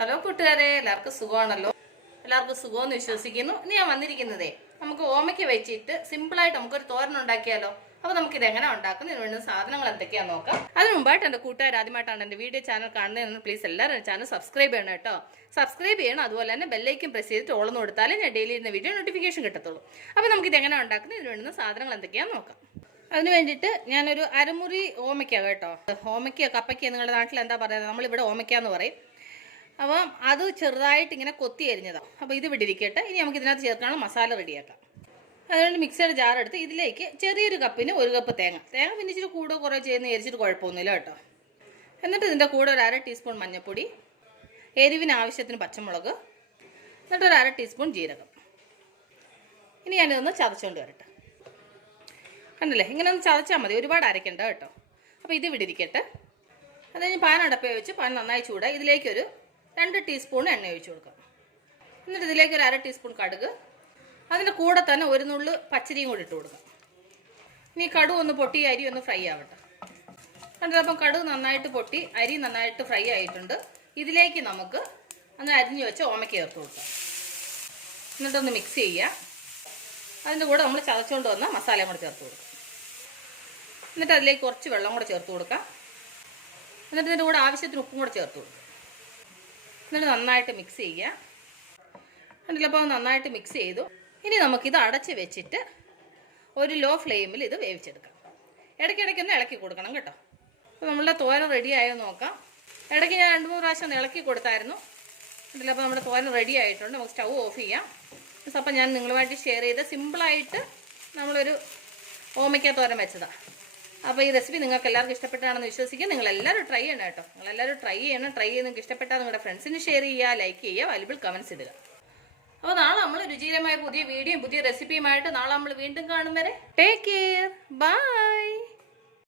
Hello കൂട്ടുകാരെ, എല്ലാവർക്കും സുഖമാണല്ലോ. എല്ലാവർക്കും സുഖമെന്ന് വിശ്വസിക്കുന്നു. ഇനി ഞാൻ വന്നിരിക്കുന്നതേ നമുക്ക് ഓമയ്ക്ക് വെച്ചിട്ട് സിമ്പിളായിട്ട് നമുക്കൊരു തോരൻ ഉണ്ടാക്കിയാലോ. അപ്പോൾ നമുക്കിത് എങ്ങനെ ഉണ്ടാക്കും, ഇതിന് വേണ്ട സാധനങ്ങൾ എന്തൊക്കെയാണെന്ന് നോക്കാം. അതിന് മുമ്പായിട്ട് എൻ്റെ കൂട്ടുകാർ ആദ്യമായിട്ടാണ് എൻ്റെ വീഡിയോ ചാനൽ കാണുന്നതെന്ന് പ്ലീസ് എല്ലാവരും ചാനൽ സബ്സ്ക്രൈബ് ചെയ്യണം കേട്ടോ. സബ്സ്ക്രൈബ് ചെയ്യണം, അതുപോലെ തന്നെ ബെല്ലൈക്കൻ പ്രസ് ചെയ്തിട്ട് ഓളെന്ന് കൊടുത്താലേ ഞാൻ ഡെയിലി ഇരുന്ന വീഡിയോ നോട്ടിഫിക്കേഷൻ കിട്ടത്തുള്ളൂ. അപ്പോൾ നമുക്കിത് എങ്ങനെ ഉണ്ടാക്കുന്നത്, ഇതിന് വേണ്ടുന്ന സാധനങ്ങൾ എന്തൊക്കെയാണെന്ന് നോക്കാം. അതിന് വേണ്ടിയിട്ട് ഞാനൊരു അരമുറി ഓമയ്ക്ക കേട്ടോ. ഓമയ്ക്ക കപ്പയ്ക്ക നിങ്ങളുടെ നാട്ടിൽ എന്താ പറയുന്നത്, നമ്മളിവിടെ ഓമയ്ക്കാന്ന് പറയും. അപ്പം അത് ചെറുതായിട്ട് ഇങ്ങനെ കൊത്തി അരിഞ്ഞതാണ്. അപ്പോൾ ഇത് വിടിരിക്കട്ടെ. ഇനി നമുക്ക് ഇതിനകത്ത് ചേർക്കാനുള്ള മസാല റെഡിയാക്കാം. അതുകൊണ്ട് മിക്സിയുടെ ജാർ എടുത്ത് ഇതിലേക്ക് ചെറിയൊരു കപ്പിന് 1 കപ്പ് തേങ്ങ പിന്നെ ഇച്ചിരി കൂടെ കുറേ ചെയ്യുന്ന എരിച്ചിട്ട് കുഴപ്പമൊന്നുമില്ല കേട്ടോ. എന്നിട്ട് ഇതിൻ്റെ കൂടെ ഒരു 1/2 ടീസ്പൂൺ മഞ്ഞൾപ്പൊടി, എരിവിന് ആവശ്യത്തിന് പച്ചമുളക്, എന്നിട്ട് ഒരു 1/2 ടീസ്പൂൺ ജീരകം. ഇനി ഞാനിതൊന്ന് ചതച്ചുകൊണ്ട് വരട്ടെ. കണ്ടില്ലേ, ഇങ്ങനെ ഒന്ന് ചതച്ചാൽ മതി, ഒരുപാട് അരയ്ക്കണ്ട കേട്ടോ. അപ്പോൾ ഇത് വിടിരിക്കട്ടെ. അത് കഴിഞ്ഞ് പാൻ അടപ്പേ വെച്ച് പാൻ നന്നായി ചൂടായി ഇതിലേക്കൊരു 2 ടീസ്പൂൺ എണ്ണ ഒഴിച്ച് കൊടുക്കാം. എന്നിട്ട് ഇതിലേക്ക് ഒരു 1/2 ടീസ്പൂൺ കടുക്, അതിൻ്റെ കൂടെ തന്നെ ഒരു നുള്ളു പച്ചരിയും കൂടി ഇട്ട് കൊടുക്കാം. ഇനി കടുക് ഒന്ന് പൊട്ടി അരി ഒന്ന് ഫ്രൈ ആവട്ടെ. കണ്ടത്, അപ്പം കടുക് നന്നായിട്ട് പൊട്ടി അരി നന്നായിട്ട് ഫ്രൈ ആയിട്ടുണ്ട്. ഇതിലേക്ക് നമുക്ക് അന്ന് അരിഞ്ഞ് വെച്ച് ഓമയ്ക്ക് ചേർത്ത് കൊടുക്കാം. എന്നിട്ടൊന്ന് മിക്സ് ചെയ്യുക. അതിൻ്റെ കൂടെ നമ്മൾ ചതച്ചുകൊണ്ട് വന്ന മസാലയും കൂടെ ചേർത്ത് കൊടുക്കാം. എന്നിട്ട് അതിലേക്ക് കുറച്ച് വെള്ളം കൂടെ ചേർത്ത് കൊടുക്കാം. എന്നിട്ട് ഇതിൻ്റെ കൂടെ ആവശ്യത്തിന് ഉപ്പും കൂടെ ചേർത്ത് കൊടുക്കും. എന്നിട്ട് നന്നായിട്ട് മിക്സ് ചെയ്യുക. കണ്ടില്ല, അപ്പോൾ നന്നായിട്ട് മിക്സ് ചെയ്തു. ഇനി നമുക്കിത് അടച്ച് വെച്ചിട്ട് ഒരു ലോ ഫ്ലെയിമിൽ ഇത് വേവിച്ചെടുക്കാം. ഇടയ്ക്കിടയ്ക്കൊന്ന് ഇളക്കി കൊടുക്കണം കേട്ടോ. അപ്പോൾ നമ്മളുടെ തോരൻ റെഡി ആയോ നോക്കാം. ഇടയ്ക്ക് ഞാൻ 2-3 പ്രാവശ്യം ഒന്ന് ഇളക്കി കൊടുത്തായിരുന്നു. കണ്ടില്ല, അപ്പോൾ നമ്മുടെ തോരൻ റെഡി ആയിട്ടുണ്ട്. നമുക്ക് സ്റ്റൗ ഓഫ് ചെയ്യാം. അപ്പം ഞാൻ നിങ്ങളുമായിട്ട് ഷെയർ ചെയ്ത് സിമ്പിളായിട്ട് നമ്മളൊരു ഓമയ്ക്ക തോരൻ വെച്ചതാണ്. അപ്പോൾ ഈ റെസിപ്പി നിങ്ങൾക്ക് എല്ലാവർക്കും ഇഷ്ടപ്പെട്ടാണെന്ന് വിശ്വസിക്കുക. നിങ്ങളെല്ലാവരും ട്രൈ ചെയ്യണം കേട്ടോ. നിങ്ങളെല്ലാവരും ട്രൈ ചെയ്യണം. ട്രൈ ചെയ്ത് നിങ്ങൾക്ക് ഇഷ്ടപ്പെട്ടാൽ നിങ്ങളുടെ ഫ്രണ്ട്സിന് ഷെയർ ചെയ്യുക, ലൈക്ക് ചെയ്യുക, വാല്യുബിൾ കമൻറ്റ്സ് ഇടുക. അപ്പോൾ നാളെ നമ്മൾ രുചികരമായ പുതിയ വീഡിയോയും പുതിയ റെസിപ്പിയുമായിട്ട് നാളെ നമ്മൾ വീണ്ടും കാണും വരെ ടേക്ക് കെയർ, ബൈ.